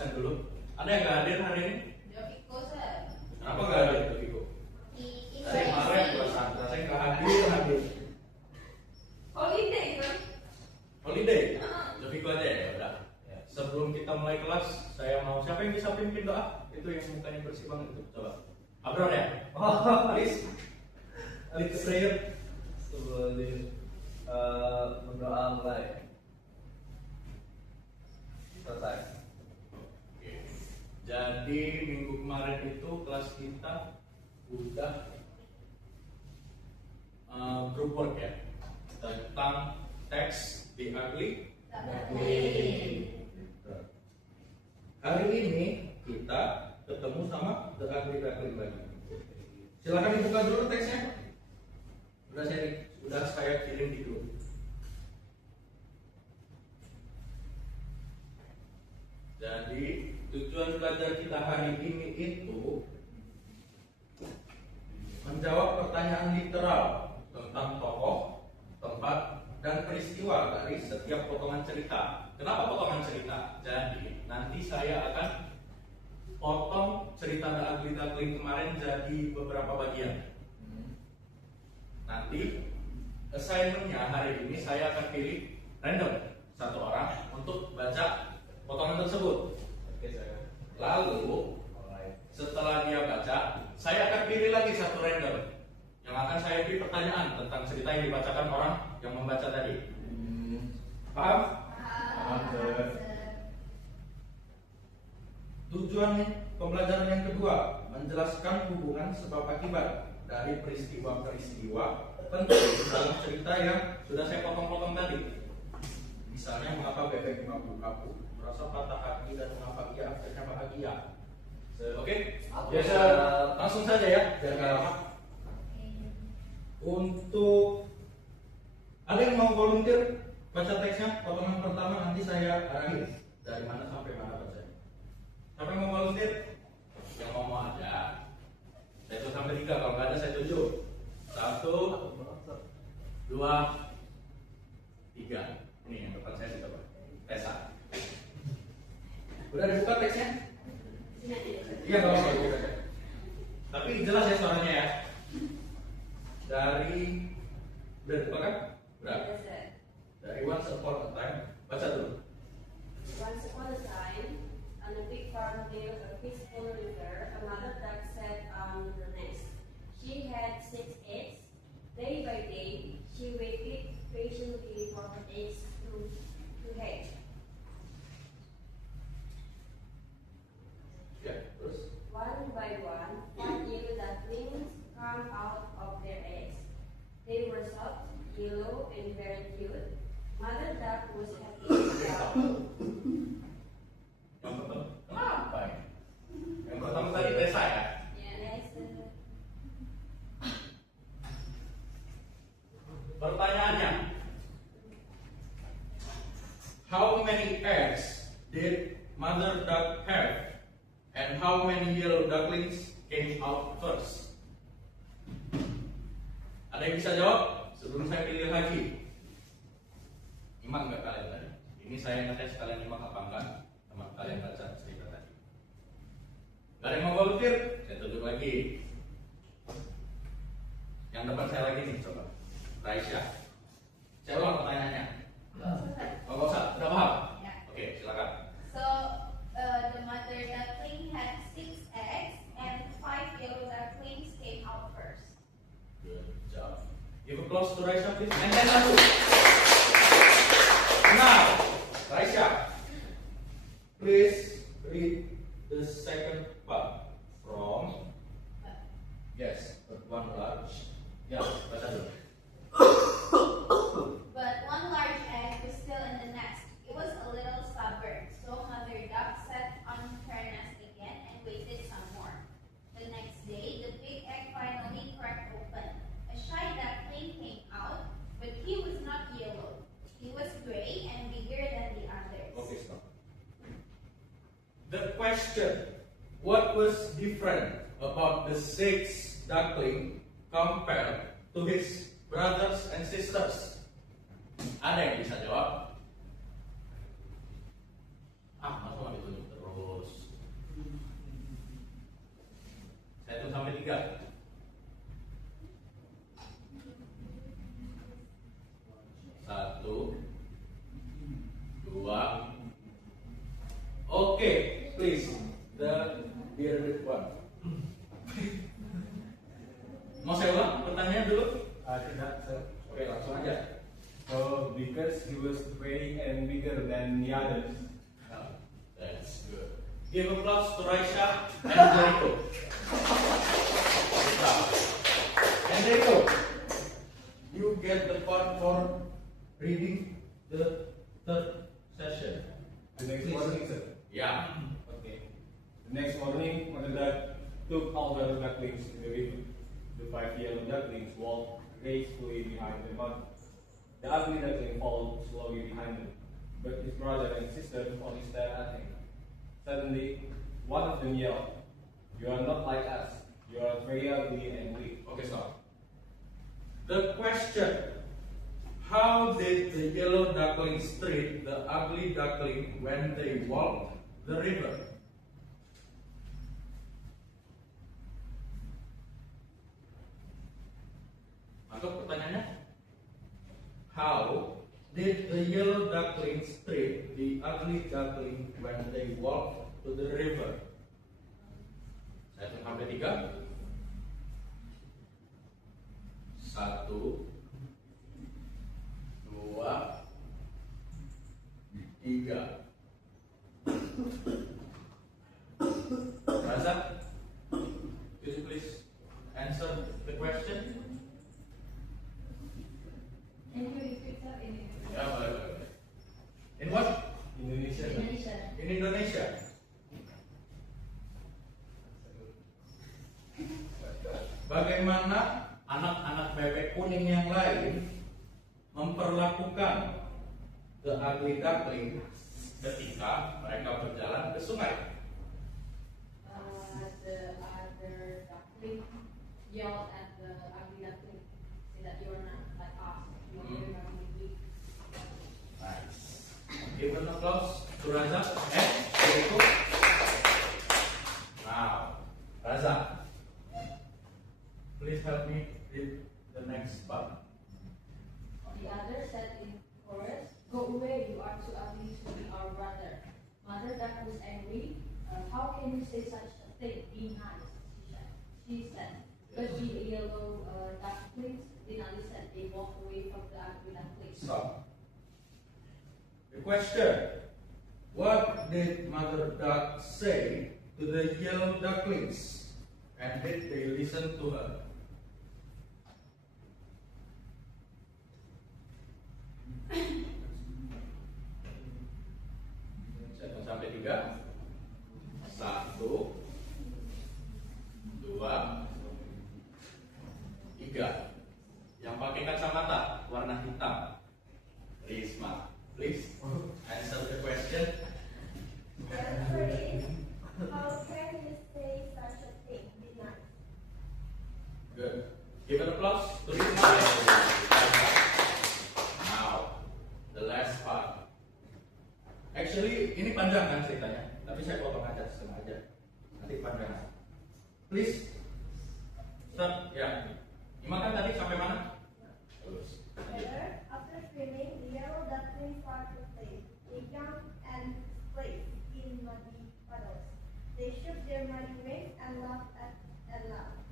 absen dulu. Ada yang nggak hadir hari ini? Joviko, Sir. Kenapa nggak hadir Joviko? Dari kemarin gua Sandra, saya nggak hadir. Holiday, kan? Holiday. Joviko aja ya, udah. Sebelum kita mulai kelas, saya mau siapa yang bisa pimpin doa? Itu yang mukanya bersih banget itu, coba. Abron ya? Oh, Please. Please prayer sebelum berdoa mulai. Selesai. Oke. Jadi minggu kemarin itu kelas kita udah group work ya tentang teks The Ugly. Hari ini kita ketemu sama The Ugly lagi. Silakan dibuka dulu teksnya. Udah saya kirim di grup. Jadi tujuan belajar kita hari ini itu menjawab pertanyaan literal tentang tokoh, tempat, dan peristiwa dari setiap potongan cerita. Kenapa potongan cerita? Jadi nanti saya akan potong cerita The Ugly Duckling kemarin jadi beberapa bagian. Nanti assignment-nya hari ini saya akan pilih random satu orang untuk baca potongan tersebut. Oke, saya. Lalu setelah dia baca, saya akan pilih lagi satu random yang akan saya beri pertanyaan tentang cerita yang dibacakan orang yang membaca tadi. Paham? Tujuan pembelajaran yang kedua, menjelaskan hubungan sebab akibat dari peristiwa-peristiwa penting dalam cerita yang sudah saya potong-potong tadi. Misalnya mengapa bebek mabuk-mabuk, merasa patah hati, dan mengapa ia akhirnya bahagia. Oke? Biasa langsung saja ya, biar nggak lama. Untuk ada yang mau volunteer baca teksnya, potongan pertama nanti saya arahin dari mana sampai mana bacanya. Siapa yang mau volunteer? Yang mau aja. Saya hitung sampai 3, kalau nggak ada saya tunjuk. 1, 2, 3. Ini yang depan saya sudah Pak. Tesa. Udah dibuka teksnya? Iya, nggak usah dibuka. Tapi jelas ya suaranya ya. Dari udah dibuka kan? Udah. Dari Once Upon a Time, baca dulu. Once upon a time, on a big farm near a peaceful river, a mother duck sat on the nest. She had 6 eggs. Day by day, she waited patiently for her eggs to hatch. Ya, terus. One by one, 5 yellow ducklings come out of their eggs. They were soft, yellow, and very cute. Mother duck was happy and proud. Yang pertama, kenapa ya? Yang pertama tadi Tesa ya? Yes. Pertanyaannya, how many eggs did mother duck have, and how many yellow ducklings came out first? Ada yang bisa jawab? Sebelum saya pilih lagi. Nyimak nggak kalian tadi? Ini saya ngetes kalian nyimak apa enggak? Sama kalian baca cerita tadi. Gak ada yang mau volunteer? Saya tunjuk lagi. Yang depan saya lagi nih, coba. Raisya. Saya ulang pertanyaannya. Oh, nggak usah, udah paham? Ya. Oke, silakan. So the mother duckling had 6 eggs and 5 yellow ducklings came out first. Good job. Give applause to Raisya, please. And then lalu. Now, Raisya, please read the second part from. Yes, but one large. Ya, baca dulu. But one large egg was still in the nest. It was a little stubborn, so mother duck sat on her nest again and waited some more. The next day, the big egg finally cracked open. A shy duckling came out, but he was not yellow. He was gray and bigger than the others. Okay, stop. The question, what was different about the 6 duckling compared to his brothers and sisters? Ada yang bisa jawab? Masa nggak ditunjuk terus? 3. Satu, dua. Oke, please, the bearded one. Mau saya ulang pertanyaan dulu? Tidak, sir. Oke, langsung aja. So, because he was gray and bigger than the others. Oh, that's good. Give applause to Raisha and Jericho. And Jericho, you get the part for reading the third session. The next Please. morning, sir. Yeah. Okay. The next morning, Mother Duck took all the ducklings in the river. The 5 yellow ducklings walked gracefully behind the mother. The ugly duckling followed slowly behind them, but his brother and sister only stared at him. Suddenly, one of them yelled, "You are not like us. You are very ugly and weak." Okay, stop. The question: how did the yellow ducklings treat the ugly duckling when they walked the river? Masuk pertanyaannya. How did the yellow ducklings treat the ugly duckling when they walked to the river? Saya hitung sampai 3. 1, 2, 3. Razak, could you please answer the question? Can you repeat that in English? Ya, boleh. In what? Indonesia. sir. Indonesia. In Indonesia. Bagaimana anak-anak bebek kuning yang lain memperlakukan the ugly duckling ketika mereka berjalan ke sungai? The other duckling yelled at the ugly duckling, say that you're not like us. You're very ugly. Nice. Give an applause to Razak and Jericho. Now, Razak, please help me read the next part. The other said in chorus, "Go away, you are too ugly to be our brother." Mother Duck was angry. How can you say such a thing? Be nice, she said. But the yellow ducklings did not listen. They walked away from the ugly ducklings. Stop. The question: what did Mother Duck say to the yellow ducklings, and did they listen to her? Saya hitung sampai 3. 1, 2, 3. Yang pakai kacamata warna hitam, Risma, please answer the question. The answer is, how can you say such a thing? Be nice. Good. Give an applause to Risma. Now, the last part. Actually, ini panjang kan ceritanya, tapi saya potong aja setengah aja. Nanti panjang. Please. Stop. Ya. Iman kan tadi sampai mana? Terus. Later, after swimming, the yellow ducklings started to play. They jumped and played in muddy puddles. They shook their muddy wings and laughed and laughed.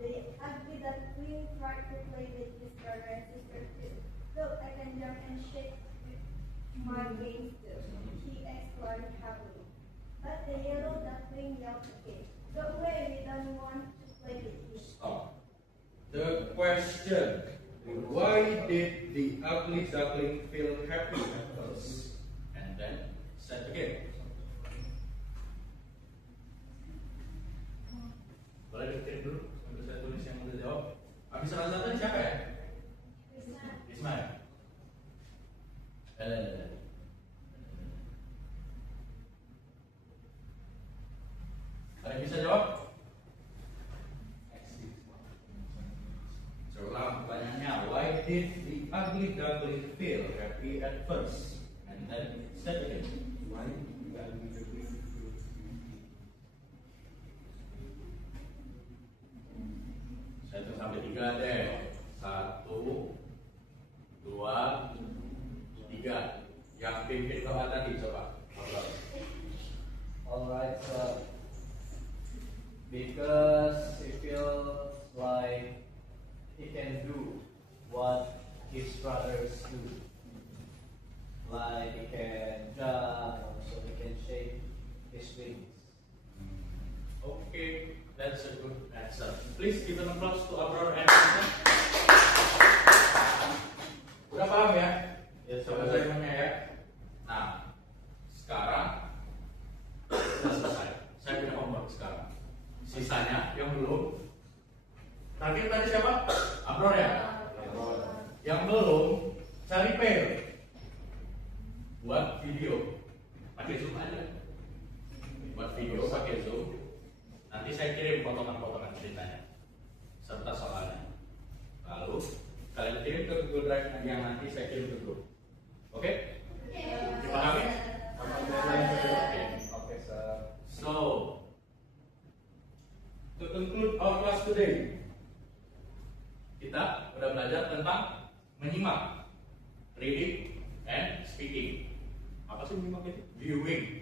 The ugly duckling tried to play with his brother and sister too. Look, I can jump and shake with my wings too, he exclaimed happily. But the yellow duckling yelled again. Go away, we don't want to play with you. Stop. The question: why did the ugly duckling feel happy at first, and then sad again? Boleh dipikirin dulu sambil saya tulis yang udah jawab. Habis rasa tadi siapa ya? Isma ya? Ada yang bisa jawab? So, ulang pertanyaannya, why did the ugly duckling feel happy at first and then sad again? Why the ugly duckling feel Udah deh. 1, 2, 3. Yang pimpin doa tadi coba. Alright, so because he feels like he can do what his brothers do. Like he can jump, also he can shake his wings. Okay, that's a good answer. Please give an applause to our brother and sister. Udah paham ya? Yes, Coba saya tanya ya. Nah, sekarang sudah selesai. Saya punya homework sekarang. Sisanya yang belum. Tadi siapa? Abror ya? Yang belum cari pair buat video. Pakai Zoom aja. Buat video pakai Zoom. Nanti saya kirim potongan-potongan ceritanya serta soalnya. Lalu kalian kirim ke Google Drive yang nanti saya kirim ke grup. Oke? Dipahami? Okay, sir. So, to conclude our class today, kita udah belajar tentang menyimak, reading and speaking. Apa sih menyimak itu? Viewing.